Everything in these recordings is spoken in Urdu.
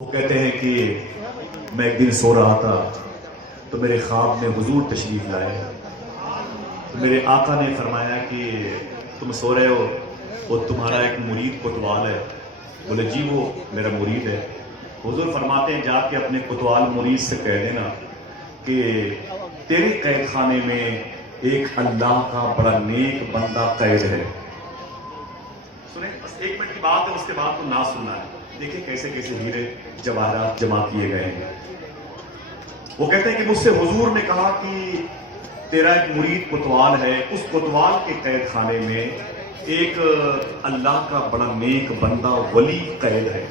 وہ کہتے ہیں کہ میں ایک دن سو رہا تھا تو میرے خواب میں حضور تشریف لائے تو میرے آقا نے فرمایا کہ تم سو رہے ہو وہ تمہارا ایک مرید کوتوال ہے. بولے جی وہ میرا مرید ہے. حضور فرماتے ہیں جا کے اپنے کوتوال مرید سے کہہ دینا کہ تیرے قید خانے میں ایک اللہ کا بڑا نیک بندہ قید ہے. سنیں بس ایک منٹ کی بات ہے, اس کے بعد تو نہ سننا ہے. دیکھیں کیسے کیسے ہیرے جواہرات جمع کیے گئے ہیں. وہ کہتے ہیں کہ مجھ سے حضور نے کہا کہ تیرا ایک مرید کوتوال ہے, اس کوتوال کے قید خانے میں ایک اللہ کا بڑا نیک بندہ ولی قید ہے.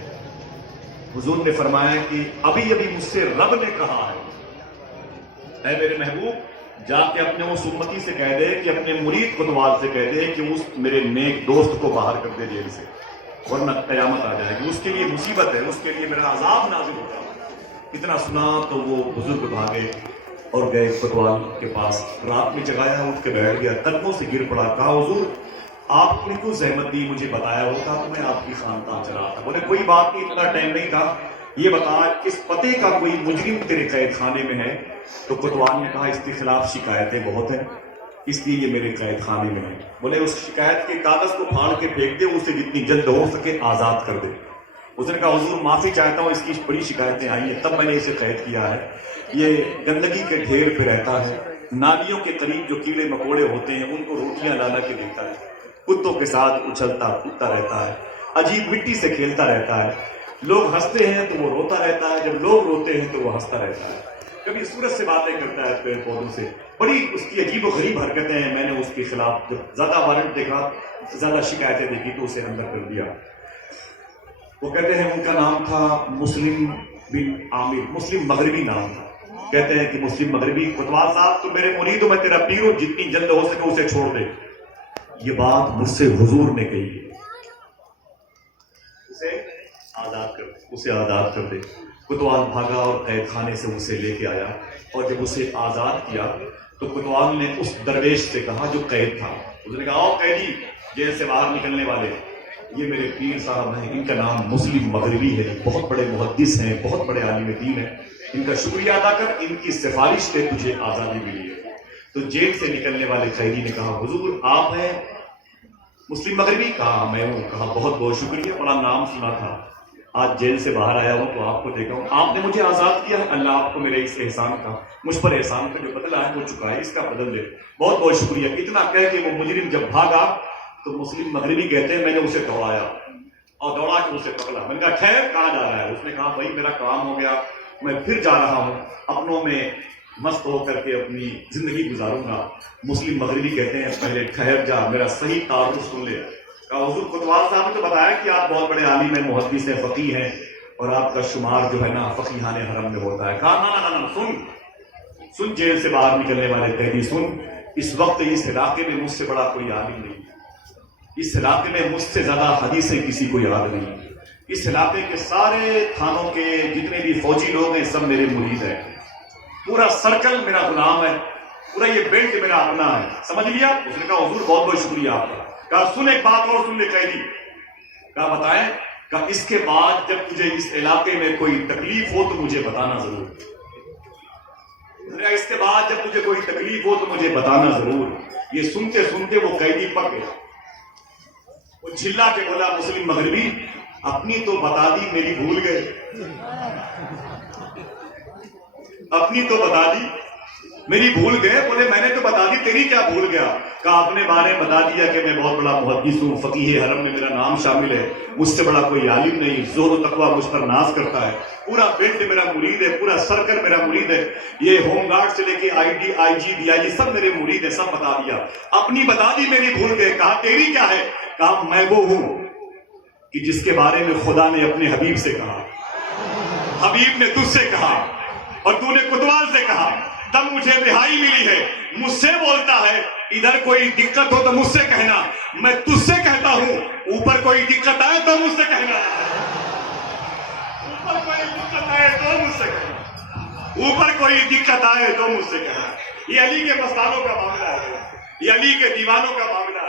حضور نے فرمایا کہ ابھی ابھی مجھ سے رب نے کہا ہے اے میرے محبوب جا کے اپنے اس امتی سے کہہ دے کہ اپنے مرید کوتوال سے کہہ دے کہ اس میرے نیک دوست کو باہر کر دے جیل سے, ورنہ قیامت آ جائے گی. اس کے لیے مصیبت ہے, اس کے لیے میرا عذاب نازل ہوگا. اتنا سنا تو وہ بزرگ بھاگے اور گئے کوتوال کے پاس. رات میں جگایا, اٹھ کے بیٹھ گیا, قدموں سے گر پڑا. کہا حضور آپ نے کیوں زحمت دی, مجھے بتایا ہوتا تو میں آپ کی خانقاہ چلا تھا. بولے کوئی بات نہیں, اتنا ٹائم نہیں تھا, یہ بتا اس پتے کا کوئی مجرم تیرے قید خانے میں ہے. تو کوتوال نے کہا اس کے خلاف شکایتیں بہت ہیں, اس لیے یہ میرے قید خانے میں ہے. بولے اس شکایت کے کاغذ کو پھاڑ کے پھینک دے, اسے جتنی جلد ہو سکے آزاد کر دے. اس نے کہا حضور معافی چاہتا ہوں, اس کی بڑی شکایتیں آئی ہیں, تب میں نے اسے قید کیا ہے. یہ گندگی کے ڈھیر پہ رہتا ہے, نالیوں کے قریب جو کیڑے مکوڑے ہوتے ہیں ان کو روٹیاں لانا کے دیتا ہے, کتوں کے ساتھ اچھلتا کودتا رہتا ہے, عجیب مٹی سے کھیلتا رہتا ہے. لوگ ہنستے ہیں تو وہ روتا رہتا ہے, جب لوگ روتے ہیں تو وہ ہنستا رہتا ہے. کبھی سورج سے باتیں کرتا ہے, پیڑ پودوں سے. بڑی اس کی عجیب و غریب حرکتیں ہیں. میں نے اس کے خلاف جب زیادہ وارنٹ دیکھا, زیادہ شکایتیں دیکھی تو اسے اندر کر دیا. وہ کہتے ہیں ان کا نام تھا مسلم بن عامر, مسلم مغربی نام تھا. کہتے ہیں کہ مسلم مغربی, کوتوال صاحب تو میرے مرید ہو, میں تیرا پیر ہوں, جتنی جلد ہو سکے اسے چھوڑ دے. یہ بات مجھ سے حضور نے کہی, اسے آزاد کر دے, اسے آزاد کر دے. کوتوال بھاگا اور قید خانے سے اسے لے کے آیا, اور جب اسے آزاد کیا تو کوتوال نے اس درویش سے کہا جو قید تھا, اس نے کہا آؤ قیدی جیل سے باہر نکلنے والے, یہ میرے پیر صاحب ہیں, ان کا نام مسلم مغربی ہے, بہت بڑے محدث ہیں, بہت بڑے عالم دین ہیں, ان کا شکریہ ادا کر, ان کی سفارش سے تجھے آزادی ملی ہے. تو جیل سے نکلنے والے قیدی نے کہا حضور آپ ہیں مسلم مغربی؟ کہا میں ہوں. کہا بہت بہت شکریہ, بڑا نام سنا تھا, آج جیل سے باہر آیا ہوں تو آپ کو دیکھا ہوں, آپ نے مجھے آزاد کیا, اللہ آپ کو میرے اس احسان کا, مجھ پر احسان کا جو بدلہ ہے وہ چکا ہے, اس کا بدل دے, بہت بہت شکریہ. اتنا کہہ کے وہ مجرم جب بھاگا تو مسلم مغربی کہتے ہیں میں نے اسے دوڑایا اور دوڑا کے اسے پکڑا. میں نے کہا خیر کہاں جا رہا ہے؟ اس نے کہا بھائی میرا کام ہو گیا, میں پھر جا رہا ہوں, اپنوں میں مست ہو کر کے اپنی زندگی گزاروں گا. مسلم مغربی کہتے ہیں پہلے ٹھہر جا, میرا صحیح تعارف سن لے. کہا حضور کوتوال صاحب نے تو بتایا کہ آپ بہت بڑے عالم ہیں, محدث ہیں, فقیہ ہیں, اور آپ کا شمار جو ہے نا فقیہان حرم میں ہوتا ہے. کہا نا سن جیل سے باہر نکلنے والے قیدی سن, اس وقت اس علاقے میں مجھ سے بڑا کوئی عالم نہیں, اس علاقے میں مجھ سے زیادہ حدیثیں کسی کو یاد نہیں. اس علاقے کے سارے تھانوں کے جتنے بھی فوجی لوگ ہیں سب میرے مرید ہیں, پورا سرکل میرا غلام ہے, پورا یہ بیلٹ میرا اپنا ہے. سمجھ لیا؟ اس نے کہا حضور بہت بہت شکریہ آپ کا. کہا سن ایک بات اور سن لے قیدی. کہا بتائیں. کہا اس کے بعد جب تجھے اس علاقے میں کوئی تکلیف ہو تو مجھے بتانا ضرور. اس کے بعد جب تجھے کوئی تکلیف ہو تو مجھے بتانا ضرور. یہ سنتے سنتے وہ قیدی پک گیا, وہ جھلا کے بولا مسلم مغربی اپنی تو بتا دی میری بھول گئے, اپنی تو بتا دی میری بھول گئے. بولے میں نے تو بتا دی, تیری کیا بھول گیا؟ کہا اپنے بارے میں بتا دیا کہ میں بہت بڑا محدث ہوں, فقیہ حرم میں میرا نام شامل ہے, مجھ سے بڑا کوئی عالم نہیں, زہد و تقویٰ مجھ پر ناز کرتا ہے, پورا بیلٹ میرا مرید ہے, پورا سرکل میرا مرید ہے, یہ ہوم گارڈ سے لے کے آئی جی ڈی آئی جی سب میرے مرید ہے, سب بتا دیا. اپنی بتا دی میری بھول گئے. کہا تیری کیا ہے؟ کہا میں وہ ہوں کہ جس کے بارے میں خدا نے اپنے حبیب سے کہا, حبیب نے تجھ سے کہا اور تو نے کوتوال سے کہا, تب مجھے رہائی ملی ہے. مجھ سے بولتا ہے ادھر کوئی دقت ہو تو مجھ سے کہنا, میں تجھ سے کہتا ہوں اوپر کوئی دقت آئے تو مجھ سے کہنا, اوپر کوئی دقت آئے تو مجھ سے کہنا, اوپر کوئی دقت آئے تو مجھ سے کہنا. یہ علی کے مستانوں کا معاملہ ہے, یہ علی کے دیوانوں کا معاملہ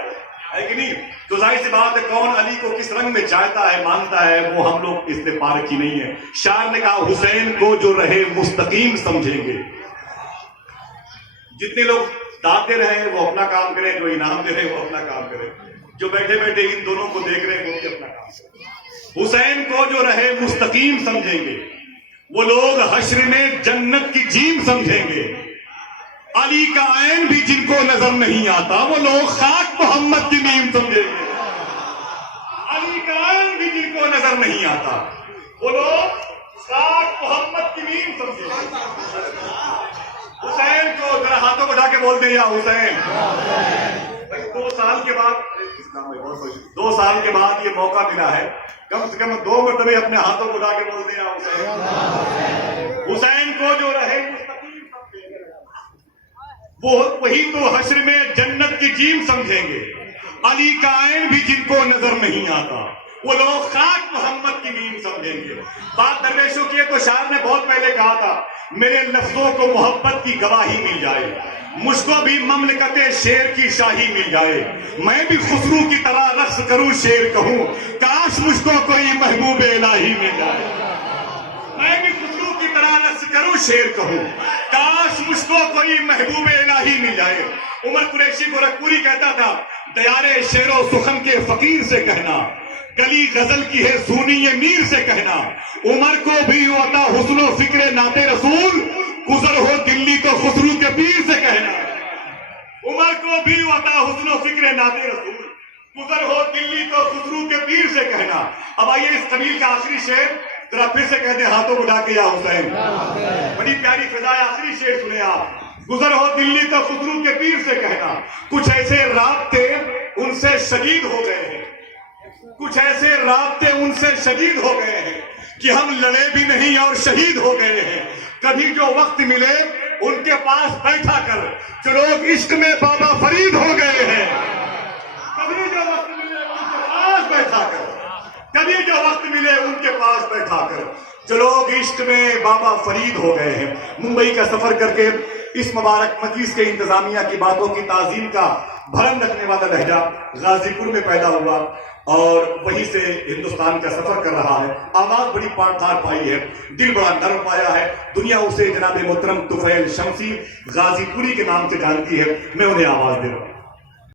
ہے کہ نہیں؟ تو ظاہر سی بات ہے کون علی کو کس رنگ میں چاہتا ہے مانتا ہے وہ ہم لوگ اس سے پارکی نہیں ہے. شاعر نے کہا حسین کو جو رہے مستقیم سمجھیں گے. جتنے لوگ داد دے رہے ہیں وہ اپنا کام کریں, جو انعام دے رہے ہیں وہ اپنا کام کریں, جو بیٹھے بیٹھے ان دونوں کو دیکھ رہے ہیں وہ بھی اپنا کام کریں. حسین کو جو رہے مستقیم سمجھیں گے وہ لوگ حشر میں جنت کی جیم سمجھیں گے. علی کا عین بھی جن کو نظر نہیں آتا وہ لوگ خاک محمد کی نیم سمجھیں گے. علی کا عین بھی جن کو نظر نہیں آتا وہ لوگ خاک محمد کی نیم سمجھیں گے. حسین کو ذرا ہاتھوں کو اٹھا کے بول دیں یا حسین. 2 سال کے بعد یہ موقع ملا ہے, کم سے کم 2 مرتبہ اپنے ہاتھوں کو اٹھا کے بول دیں یا حسین. حسین کو جو رہے مستقیم سمجھیں گے وہی تو حشر میں جنت کی جیم سمجھیں گے. علی کا عین بھی جن کو نظر نہیں آتا وہ لوگ خاک محمد کی نیم سمجھیں گے. بات درویشوں کی ہے تو شاعر نے بہت پہلے کہا تھا میرے لفظوں کو محبت کی گواہی مل جائے, مجھ کو بھی مملکت شیر کی شاہی مل جائے, میں بھی خسرو کی طرح رقص کروں شیر کہوں, کاش مجھ کو کوئی محبوب الہی مل جائے. میں بھی خسرو کی طرح رقص کروں شیر کہوں, کاش مجھ کو کوئی محبوب الہی مل جائے. عمر قریشی گورکھپوری کہتا تھا دیارے شعر و سخن کے فقیر سے کہنا, گلی غزل کی ہے سونی یہ میر سے کہنا, عمر کو بھی عطا حسن و فکر نعت رسول, گزر ہو دلی تو خسرو کے پیر سے کہنا. عمر کو بھی عطا حسن و فکر نعت رسول, گزر ہو دلی تو خسرو کے پیر سے کہنا. اب آئیے اس قبیل کا آخری شعر ذرا پھر سے کہتے ہیں ہاتھوں اٹھا کے یا حسین. بڑی پیاری فضا ہے, آخری شعر سنیں آپ. گزر ہو دلی تو خسرو کے پیر سے کہنا, کچھ ایسے رابطے ان سے شدید ہو گئے ہیں, کچھ ایسے رابطے ان سے شدید ہو گئے ہیں کہ ہم لڑے بھی نہیں اور شہید ہو گئے ہیں. کبھی جو وقت ملے ان کے پاس بیٹھا کر جو لوگ عشق میں بابا فرید ہو گئے ہیں. کبھی جو وقت ملے ان کے پاس بیٹھا کر, کبھی جو وقت ملے ان کے پاس بیٹھا کر جو لوگ عشق میں بابا فرید ہو گئے ہیں. ممبئی کا سفر کر کے اس مبارک مجلس کے انتظامیہ کی باتوں کی تعظیم کا بھرم رکھنے والا لہجہ غازی پور میں پیدا ہوا اور وہیں سے ہندوستان کا سفر کر رہا ہے. آواز بڑی پاٹدار پائی ہے, دل بڑا نرم پایا ہے. دنیا اسے جناب محترم طفیل شمسی غازی پوری کے نام سے جانتی ہے. میں انہیں آواز دے رہا ہوں.